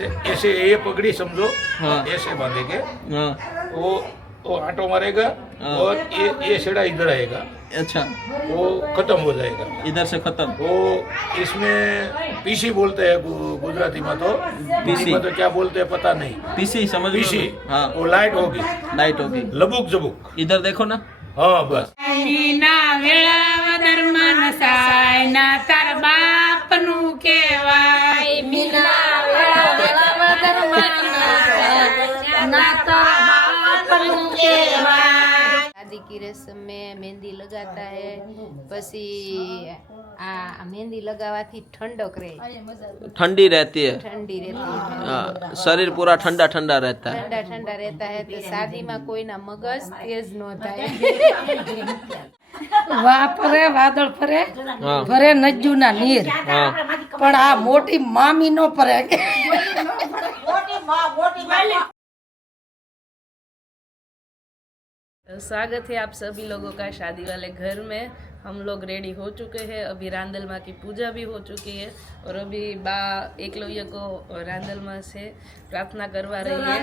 ऐसे ये पगड़ी समझो, हाँ। ऐसे बांधेंगे, हाँ वो आटो मारेगा हाँ। और ये सेड़ा इधर आएगा, अच्छा, वो खत्म हो जाएगा। इधर से खत्म। वो इसमें पीसी बोलते हैं गुजराती में, तो पीसी में तो क्या बोलते हैं पता नहीं। पीसी समझ लो। पीसी, हाँ, वो लाइट होगी, लाइट होगी। लबुक जबुक। इधर देखो ना। हाँ बस। ના વેળાવદરમાં નસાય ના તાર બાપનું કહેવાય મીના વેળાવદરમાં નસાય ના તાર બાપનું કહેવાય। शादी की रस्म में मेहंदी लगाता है, पसी आ मेहंदी लगावाथी ठंडक रहे, ठंडी रहती है, ठंडी रहती है, हाँ, शरीर पूरा ठंडा ठंडा रहता है। ठंडा ठंडा रहता है। तो शादी में कोई ना मगज तेज न થાય। વાપરે વાદળ ફરે हाँ ફરે નજ્જુના નીર हाँ પણ આ મોટી મામી નો ફરે। स्वागत है आप सभी लोगों का शादी वाले घर में। हम लोग रेडी हो चुके हैं, अभी रांदल माँ की पूजा भी हो चुकी है और अभी बा एकलव्य को रांदल माँ से प्रार्थना करवा रही है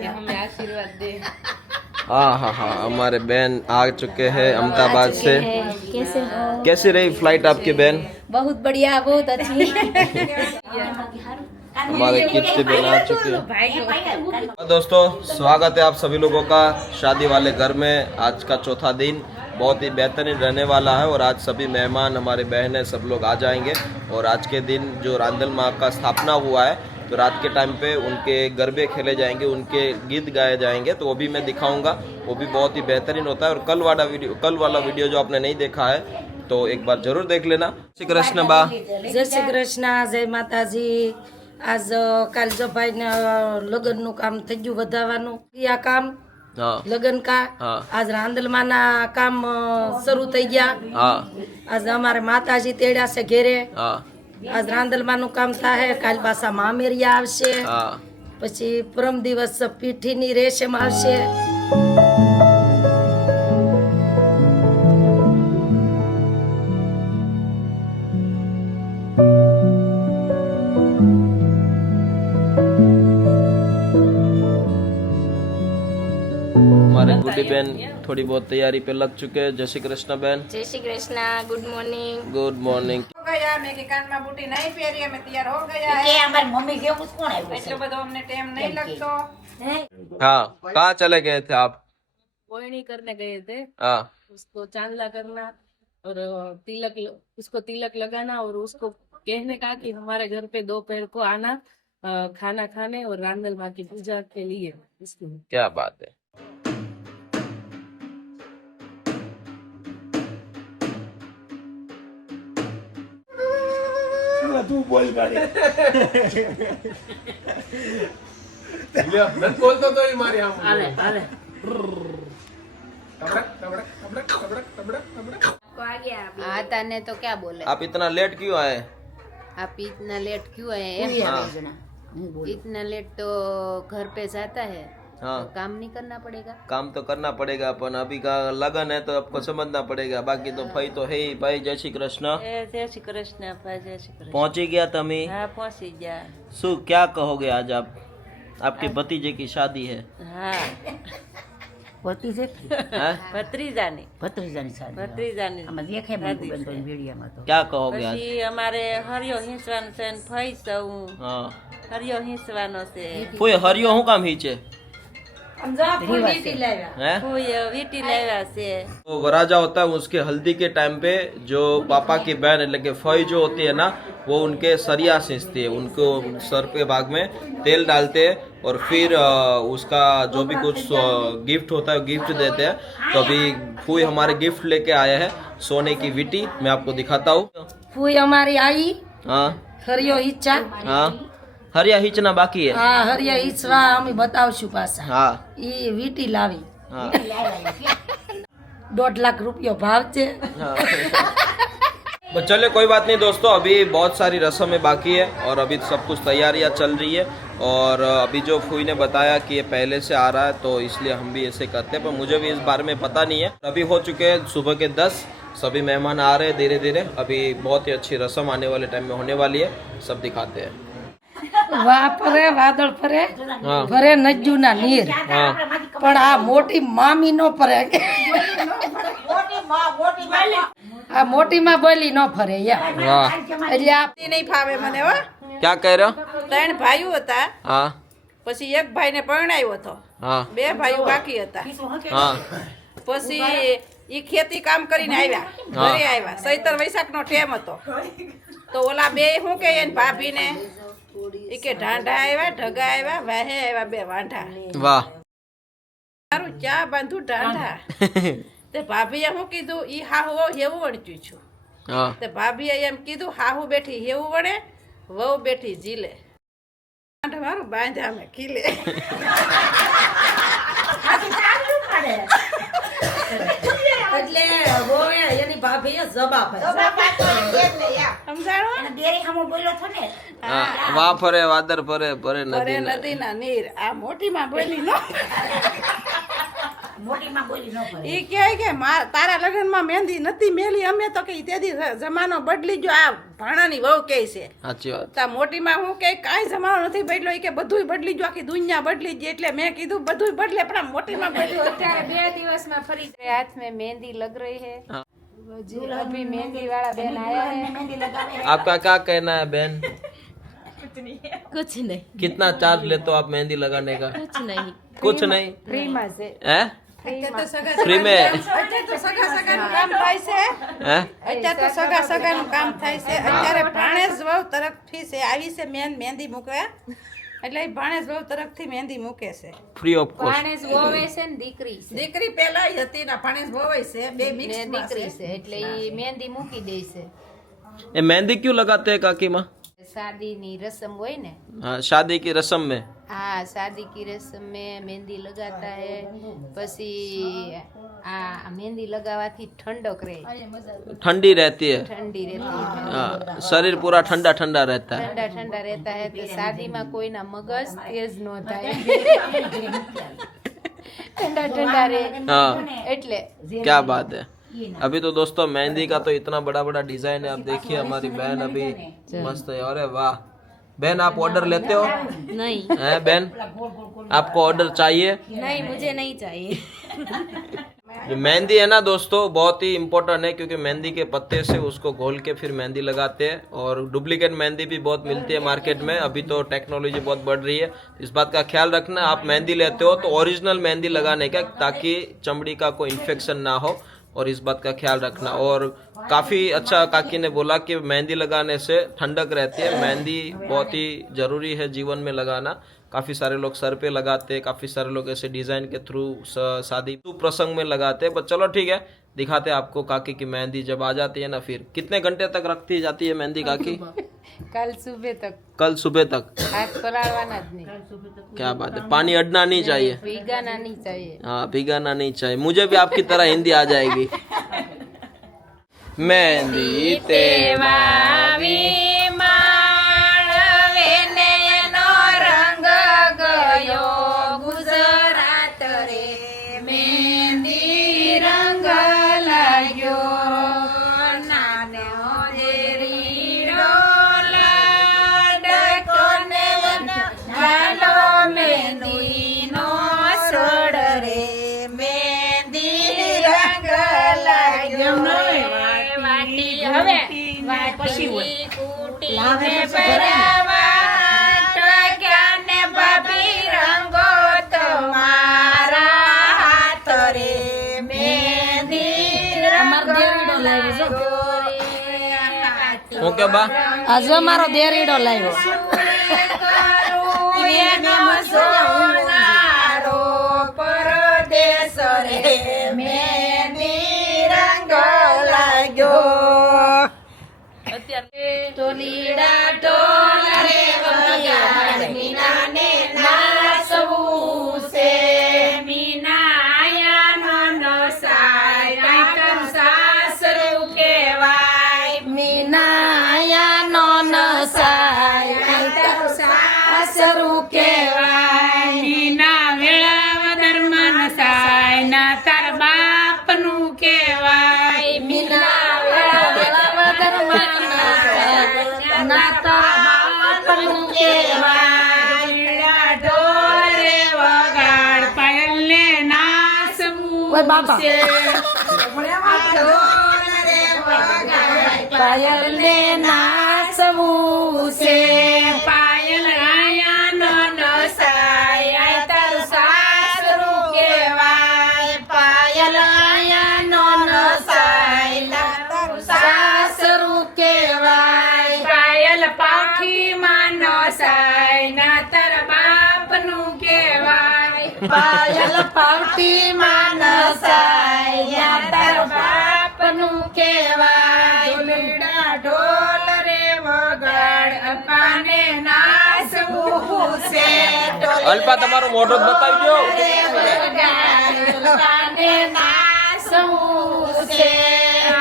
कि हमें आशीर्वाद दे। हाँ हाँ हाँ, हमारे बहन आ चुके हैं अहमदाबाद से। कैसे हो? कैसी रही फ्लाइट आपकी बहन? बहुत बढ़िया, बहुत अच्छी। हमारे किट्टी बहन आ चुके हैं। दोस्तों स्वागत है आप सभी लोगों का शादी वाले घर में। आज का चौथा दिन बहुत ही बेहतरीन रहने वाला है और आज सभी मेहमान हमारे बहनें सब लोग आ जाएंगे। और आज के दिन जो रांदल माँ का स्थापना हुआ है तो रात के टाइम पे उनके गरबे खेले जाएंगे, उनके गीत गाए जाएंगे, तो वो भी मैं दिखाऊंगा। वो भी बहुत ही बेहतरीन होता है। और कल वाला वीडियो जो आपने नहीं देखा है तो एक बार जरूर देख लेना। जय श्री कृष्ण बा। જય શ્રી કૃષ્ણ, જય માતાજી। આજ કાલ જો ભાઈ ને લગ્ન નું કામ થઈ ગયું, વધારવાનું આ કામ हाँ લગ્ન કા। हाँ આજ રાંદલમાં ના કામ શરૂ થઈ ગયા। हाँ આજ અમારે માતાજી તેડ્યા છે ઘેરે। हाँ આજ રાંદલમાં નું કામ થાય। કાલ પાછા મામેરિયા આવશે, हाँ પછી પરમ દિવસ પીઠીની રેશમ આવશે। हमारे गुड्डी बहन थोड़ी बहुत तैयारी पे लग चुके हैं। जय श्री कृष्ण बहन। जय Shri Krishna, good morning. Good morning. ગયા મેં કે કાનમાં બુટી નહીં પહેરી, અમે તૈયાર હો ગયા કે અમારી મમ્મી જેવું જ કોણ આવ્યું એટલો બધો અમને ટાઈમ નહીં લાગતો। हाँ कहाँ चले गए थे आप? कोयणी करने गए थे, हाँ उसको चांदला करना और तिलक, उसको तिलक लगाना और उसको कहने का कि हमारे घर पे दोपहर को आना खाना खाने और रांदल माँ की पूजा के लिए। इसलिए क्या बात है। तू बोल मारे मत बोलतो तो ही मारे हम આલે આલે तबड़क तबड़क तबड़क तबड़क तबड़क तबड़क। आ गया आता ने तो क्या बोले, आप इतना लेट क्यों आए? आप इतना लेट क्यों आए? इतना लेट तो घर पे जाता है, हाँ तो काम नहीं करना पड़ेगा? काम तो करना पड़ेगा, पर अभी का लगन है तो आपको समझना पड़ेगा। बाकी तो भाई तो है ही। भाई जय श्री कृष्ण। જય શ્રી કૃષ્ણ ભાઈ, જય શ્રી કૃષ્ણ। पहुंची गया तमी? હા પહોંચી ગયા। सु क्या कहोगे आज आप? आपके भतीजे की शादी है। હા ભત્રીજે हैं? ભત્રીજાની ભત્રીજાની શાદી ભત્રીજાની આમાં દેખાય શાદી મને છે। વિડીયામાં તો क्या कहोगे आज? પછી અમારે હરિયો હિંસવાનો છે ને ફઈ સૌ हाँ હરિયો હિંસવાનો છે। फुई हरियो हूँ काम ही चे हैं? ફૂઈ વીટી લાવ્યા છે। तो वराजा होता है, उसके हल्दी के टाइम पे जो पापा की बहन मतलब कि फई जो होती है ना, वो उनके सरिया सींचती है, उनको सर पे भाग में तेल डालते हैं और फिर उसका जो भी कुछ गिफ्ट होता है गिफ्ट देते हैं। तो अभी फूई हमारे गिफ्ट लेके आया है, सोने की विटी। मैं आपको दिखाता हूँ। ફૂઈ અમારી આવી हाँ હરિયો ઈચ્છા। हाँ हरिया हिचना बाकी है। હા હરિયા ઈચ્છવા અમે બતાવશું પાછા। हाँ ઈ વીટી લાવી, हाँ 1.5 લાખ રૂપિયો ભાવ છે। हाँ। बस चले कोई बात नहीं दोस्तों, अभी बहुत सारी रस्में बाकी है और अभी सब कुछ तैयारियां चल रही है। और अभी जो फूई ने बताया कि ये पहले से आ रहा है तो इसलिए हम भी ऐसे करते हैं, पर मुझे भी इस बारे में पता नहीं है। अभी हो चुके हैं सुबह के 10, सभी मेहमान आ रहे हैं धीरे धीरे। अभी बहुत ही अच्छी रस्म आने वाले टाइम में होने वाली है, सब दिखाते हैं। વાહ ફરે વાદળ ફરે हाँ ફરે નજ્જુના નીર हाँ પણ આ મોટી મામી નો ફરે આ મોટી માં બોલી નો ફરે યા वाह એટલે આ નહીં ફાવે મને હો. क्या कह रहे हो 3 ભાઈઓ હતા, हाँ પછી એક ભાઈને પરણાવ્યો હતો, हाँ 2 ભાઈઓ બાકી હતા. हाँ પછી ઈ ખેતી કામ કરીને આવ્યા, ઘરે આવ્યા. ચૈતર વૈશાખનો ટેમ હતો. તો ઓલા બે શું કે એને ભાભીને ઈ કે ઢાંઢા આવ્યા, ઢગા આવ્યા, વાહે આવ્યા 2 વાંઢા. वाह મારું ચા બાંધું ઢાંઢા. તે ભાભીએ શું કીધું, ઈ હાહુ હેવું વણચ્યું છું. हाँ તે ભાભીએ એમ કીધું, હાહુ બેઠી હેવું વણે, વહુ બેઠી જીલે. મારું બાંધ્યા અમે ખીલે. એટલે હોવે એની ભાભીએ જવાબ સમજાણો? हाँ वाह फरे वादर फरे फरे અરે नदी न- નદીના નીર આ મોટીમાં બોલી નો. ઈ કહે કે તારા લગ્નમાં મહેંદી નથી મેલી, અમે તો કે તેથી જમાનો બદલી ગયો, આ ભાણાની વહુ કહે છે. अच्छी बात તા મોટીમાં હું કે કાંઈ જમાનો નથી બદલ્યો, ઈ કે બધુંય બદલી ગયું, આખી દુનિયા બદલી ગઈ. એટલે મેં કીધું બધુંય બદલે પણ આ મોટીમાં બદલ્યું. અત્યારે 2 દિવસમાં ફરી हाथ में मेहंदी लग रही है. अभी मेहंदी वाला बहन आया है. आपका क्या कहना है बहन कुछ नहीं कितना चार्ज लेते हो आप मेहंदी लगाने का कुछ नहीं कुछ नहीं फ्री में से है फ्री में અત્યારે તો સગા સગાનું કામ થાય છે. है અત્યારે તો સગા સગાનું કામ થાય છે. અત્યારે ભાણેજ વહુ તરફથી છે આવી છે મહેંદી મૂકવા, એટલે ઈ ભાણેજ વહુ તરફથી મહેંદી મૂકે છે. फ्री ऑफ कॉस्ट માણસ વોવે છે ને દીકરી છે દીકરી પેલા હતી ને ભાણેજ વહુય છે, બે ને મિક્સ દીકરી છે એટલે ઈ મહેંદી મૂકી દે છે. ये मेहंदी क्यों लगाते हैं काकी माँ शादीની रस्म હોય ને, हाँ शादी की रस्म में हाँ शादी की रस्म में मेहंदी लगाता है. પછી આ मेहंदी लगावाથી ઠંડક રહે, ठंडी रहती है ઠંડી રહેતી है, हाँ, शरीर पूरा ठंडा ठंडा रहता है ઠંડા ઠંડા રહેતા है. તો શાદીમાં કોઈના મગજ તેજ ન થાય, ઠંડા ઠંડા રહે हाँ એટલે. क्या बात है अभी तो दोस्तों मेहंदी का तो इतना बड़ा बड़ा डिजाइन है आप देखिए हमारी बहन अभी मस्त है अरे वाह बहन आप ऑर्डर लेते हो नहीं हैं बहन आपको ऑर्डर चाहिए नहीं मुझे नहीं चाहिए जो मेहंदी है ना दोस्तों बहुत ही इम्पोर्टेंट है क्योंकि मेहंदी के पत्ते से उसको घोल के फिर मेहंदी लगाते हैं और डुप्लीकेट मेहंदी भी बहुत मिलती है मार्केट में अभी तो टेक्नोलॉजी बहुत बढ़ रही है इस बात का ख्याल रखना आप मेहंदी लेते हो तो ओरिजिनल मेहंदी लगाने का ताकि चमड़ी का कोई इन्फेक्शन ना हो और इस बात का ख्याल रखना और काफ़ी अच्छा काकी ने बोला कि मेहंदी लगाने से ठंडक रहती है मेहंदी बहुत ही ज़रूरी है जीवन में लगाना काफ़ी सारे लोग सर पे लगाते हैं काफ़ी सारे लोग ऐसे डिज़ाइन के थ्रू शादी प्रसंग में लगाते हैं बट चलो ठीक है दिखाते हैं आपको काकी की मेहंदी जब आ जाती है ना फिर कितने घंटे तक रखती जाती है मेहंदी काकी કાલ સુબહ તક कल सुबह तक હાથ પલાળવાના જ નહીં, क्या बात है पानी अड़ना नहीं चाहिए ભીગાના नहीं चाहिए. हाँ भिगाना नहीं चाहिए मुझे भी आपकी तरह हिंदी आ जाएगी मेहंदी तेवावी રંગ ગયો ગુજરાત રે, મહેંદી રંગ લાગ્યો, નાનો દેરીડો લાડકો ને ગાલો મહેંદીનો સોડ રે, મહેંદી રંગ લાગ્યો. વાટી હવે વાટી કુટીને ભરાવા ओके बा આજે અમારો દેરીડો લાવ્યો પરદેશ રે, મહેંદી રંગ લાગ્યો. ટોલીડા ટોલા રે વગાડ, મીનાને નાચવું છે, મીનાયાનો નસાય, કાંઈક સાસરું કહેવાય, મીનાયાનો નસાય સાસરું કહેવાય, મીના વેળાવદરમાં નસાય, ના તાર બાપનું કહેવાય, મીના વેળા વગરમાં ના તારા બાપનું કેવાય ઢોલ રે વગાડ પાયલ ને નાચવું ઓય બાપા. છે ઢોલ રે વગાડ પાયલ ને નાચવું છે પાયલ આયા નો નસાય આય તારું સાસરું કેવાય પાયલ આયા નો નસાય તારું સાસરું કેવાય પાયલ પાઠી માં નસાય ના તારા બાપ નું કેવાય પાયલ પાવટી માં નસાય ના તારા બાપ નું કેવાય ઢોલડા ઢોલ રે વગાડ અપાને નાચવું છે અલ્પા તમારું મોઢું જ બતાવી દો. અલ્પાને નાચવું છે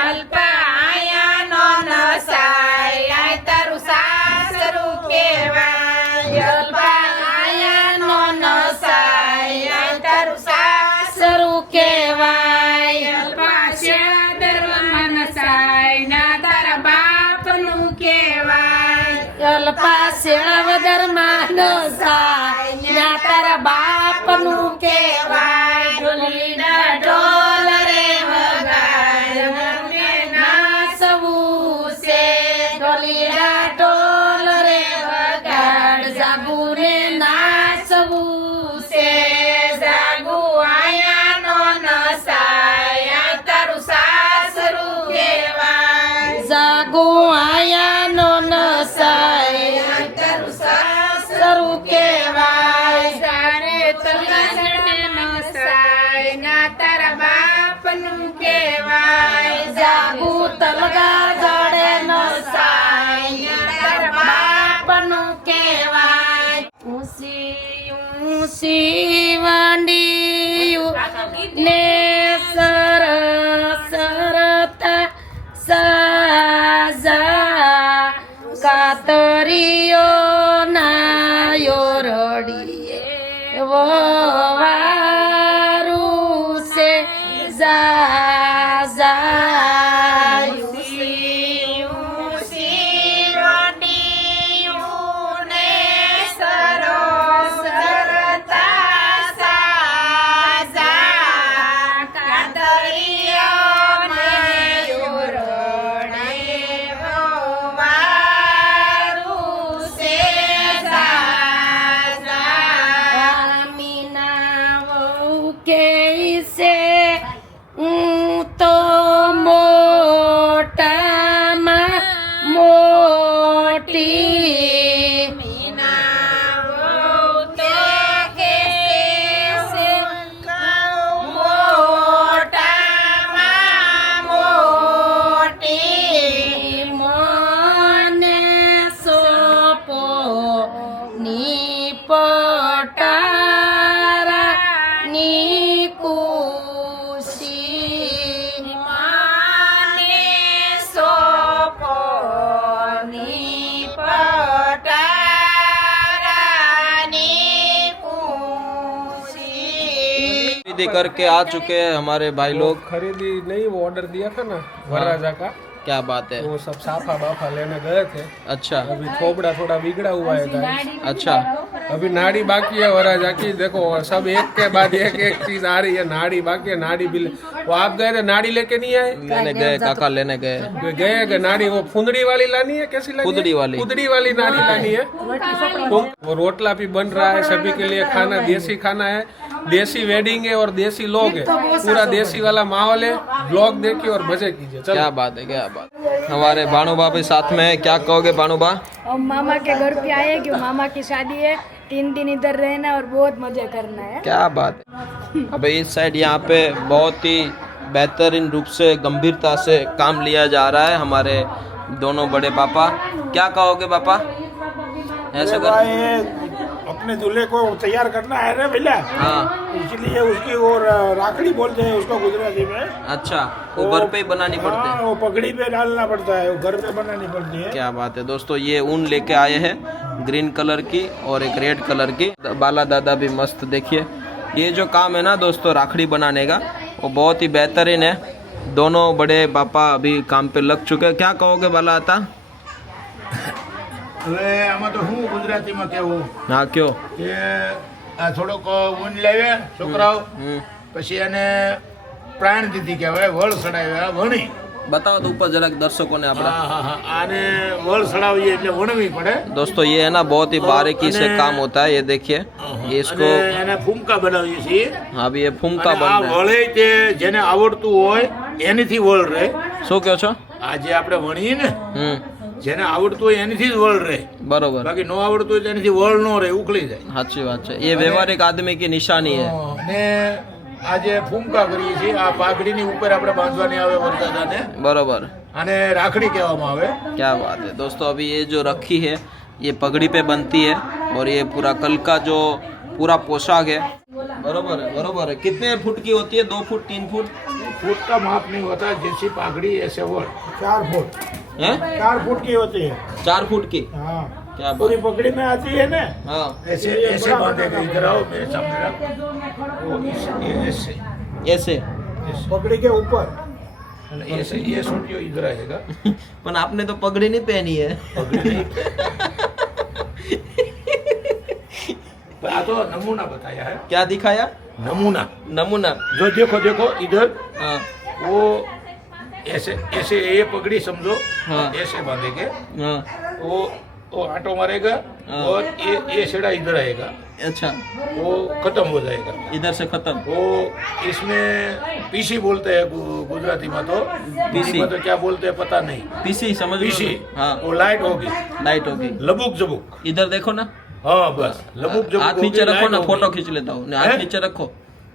અલ્પા આયા નો નસાય આય તારું સાસરું કેવાય અલ્પા આયા નો નસાય આય તારું સાસરું કેવાય અલ્પા ચાદરમાં નસાય ના તારા બાપ નું કેવાય અલ્પા શેળવદરમાં નસાય ના તારા બાપ નું કેવાય ઢોલીડા ઢોલ રે વગાડ મને નાચવું છે ઢોલીડા ઢોલ રે વગાડ જાગુ રે નાચવું છે જાગુ આયા નો નસાય આ તારું સાસરું કેવાય જાગુ આયા નો નસાય આ તારું સાસરું કેવાય સારે તલગડે નસાય ના તારા બાપ નું કેવાય જાગુ તલગા જડે નસાય ના તારા બાપ નું કેવાય ઊંસી ઊંસી વાંડિયું ને સરસરતા સાજા કાતરીઓ નાયો રડીએ વારું છે જા જા ઊંસી ઊંસી વાંડિયું ને સરસરતા સાજા કાતરીઓ નાયો રડીએ વારું છે જા મીના વહુ કે છે હું તો મોટામાં મોટી મીના વહુ તો કે છે મોટામાં મોટી મને સોપો ની પટારા ની કુશી મને સોપો ની પટારા ની કુશી खरीदी करके आ चुके हैं हमारे भाई लोग. खरीदी नहीं, वो ऑर्डर दिया था ना वरराजा का, क्या बात है. वो सब साफा बाफा लेने गए थे. अच्छा अभी थोबड़ा थोड़ा बिगड़ा हुआ है गाइस. अच्छा. अभी नाड़ी बाकी है वरराजा की. देखो सब एक के बाद एक एक चीज आ रही है. नाड़ी बाकी है. नाड़ी भी वो आप गए थे, नाड़ी लेके नहीं आए? लेने गए, काका लेने गए. गए नाड़ी वो फुंदड़ी वाली लानी है. कैसी लानी फुदड़ी है? वाली. फुदड़ी वाली नाड़ी लानी है. वो रोटला भी बन रहा है सभी के लिए. खाना देसी खाना है, देसी वेडिंग है और देसी लोग है. पूरा देसी वाला माहौल है. ब्लॉग देखिए और मजे कीजिए. चलो. क्या बात है, क्या बात. हमारे भानुबा भी साथ में है. क्या कहोगे भानुबा? हम मामा के घर पे आए क्यों मामा की शादी है, 3 दिन इधर रहना और बहुत मजे करना है. क्या बात है. अब इस साइड यहाँ पे बहुत ही बेहतरीन रूप से गंभीरता से काम लिया जा रहा है. हमारे दोनों बड़े पापा, क्या कहोगे पापा? ऐसे कर. अपने दूल्हे को तैयार करना है ना भैया. हाँ. इसलिए उसकी वो राखड़ी बोलते हैं उसको गुजराती में. अच्छा, वो घर पे ही बनानी पड़ती है. हाँ, वो पगड़ी पे डालना पड़ता है, वो घर पे बनानी पड़ती है. क्या बात है दोस्तों. ये ऊन लेके आए हैं ग्रीन कलर की और एक रेड कलर की. बाला दादा भी मस्त. देखिए ये जो काम है ना दोस्तों राखड़ी बनाने का, वो बहुत ही बेहतरीन है. दोनों बड़े पापा अभी काम पे लग चुके हैं. क्या कहोगे बाला आता? હવે આમાં તો શું ગુજરાતીમાં કહેવું हाँ क्यों કે આ થોડોક ઊન લાવ્યા છોકરાઓ પછી એને પ્રાણ દીધી કહેવાય વળ સડાવ્યા વણી बताओ तो ऊपर जरा दर्शकों ने अपना હા હા હા આને વળ સડાવીએ એટલે વણવી પડે दोस्तों ये है ना बहुत ही बारीकी से काम होता है ये देखिए ये इसको અને એને ફૂમકા બનાવીએ છીએ हाँ अभी ये फूमका અને बन આ रहा है વળે તે જેને આવડતું હોય એનીથી વળ રહે शो क्यों छो આ જે આપણે વણીએ ને જેને આવડતું હોય એનીથી જ વળ રહે बरोबर બાકી ન આવડતું હોય તો એનીથી વળ ન રહે ઉખડી જાય अच्छी बात है ये व्यवहारिक आदमी की निशानी है અને આ જે ફૂમકા કરીએ છીએ આ પાઘડીની ઉપર આપણે બાંધવાની આવે વરસાદાને बरोबर અને રાખડી કહેવામાં આવે क्या बात है दोस्तों अभी ये जो रखी है ये पगड़ी पे बनती है और ये पूरा कल का जो पूरा पोशाक है बरोबर है कितने फुट की होती है 2 फुट 3 फुट फुट का माप नहीं होता जैसी पाघड़ी ऐसे वड़ 4 फुट है 4 फुट की होती है 4 फुट की हाँ क्या पूरी बात पकड़ी में आती है ना हाँ ऐसे ऐसे बांधेगा इधर आओ मेरे सामने रख वो ऐसे ऐसे पकड़ी के ऊपर અને ऐसे ये सोचियो इधर आएगा पर आपने तो पगड़ी नहीं पहनी है पगड़ी नहीं पर आ तो नमूना बताया है क्या दिखाया नमूना नमूना जो देखो देखो इधर हाँ वो ऐसे ऐसे ये पगड़ी समझो हाँ। ऐसे बांधेंगे हाँ वो आटो मारेगा हाँ। और ये सेड़ा इधर आएगा अच्छा वो खत्म हो जाएगा इधर से खत्म वो इसमें पीसी बोलते हैं गुजराती में तो पीसी में तो क्या बोलते हैं पता नहीं पीसी समझ लो पीसी ना? हाँ वो लाइट होगी लाइट होगी लबुक जबुक इधर देखो ना हाँ बस लबुक जबुक हाथ होगी, नीचे रखो लाइट ना होगी। फोटो खींच लेता हूँ हाथ हैं? नीचे रखो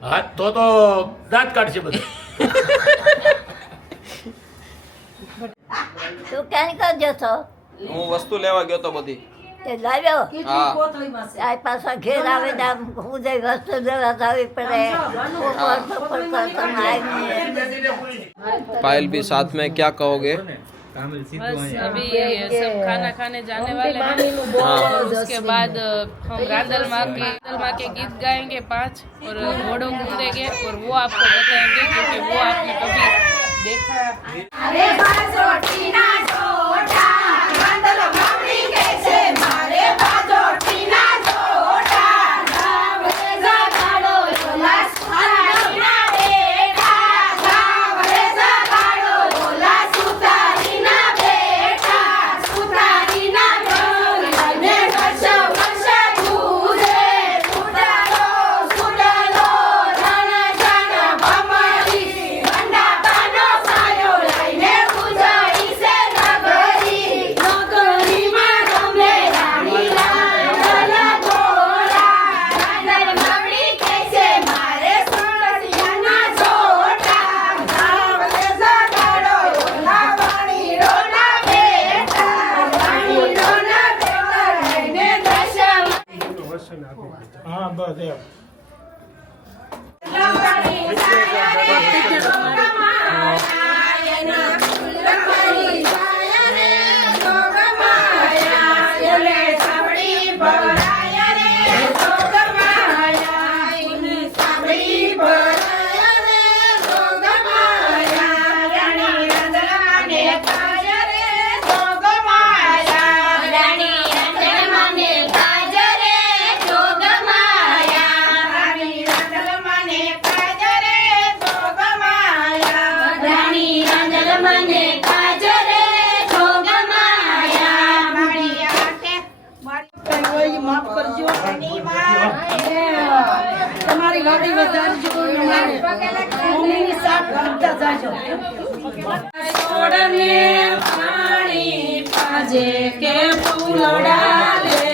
हाथ तो दांत काट से बता તું ક્યાં કરજો છો હું વસ્તુ લેવા ગયો તો બધી તે લાવ્યો હા આ પાછા ઘેર આવે ને આમ હું જે વસ્તુ લેવા જાવી પડે पायल भी साथ में क्या कहोगे बस अभी सब खाना खाने जाने वाले हैं और उसके बाद हम रांदल माँ के गीत गाएंगे 5 और घोड़ों कूदेंगे और वो आपको बताएंगे क्योंकि वो आपने कभी देखा हाँ बस ये તમારી ગાડી વધારજો મમ્મીની સાથ કરતા જાજો છોડને પાણી પાજે કે ફૂલડા લે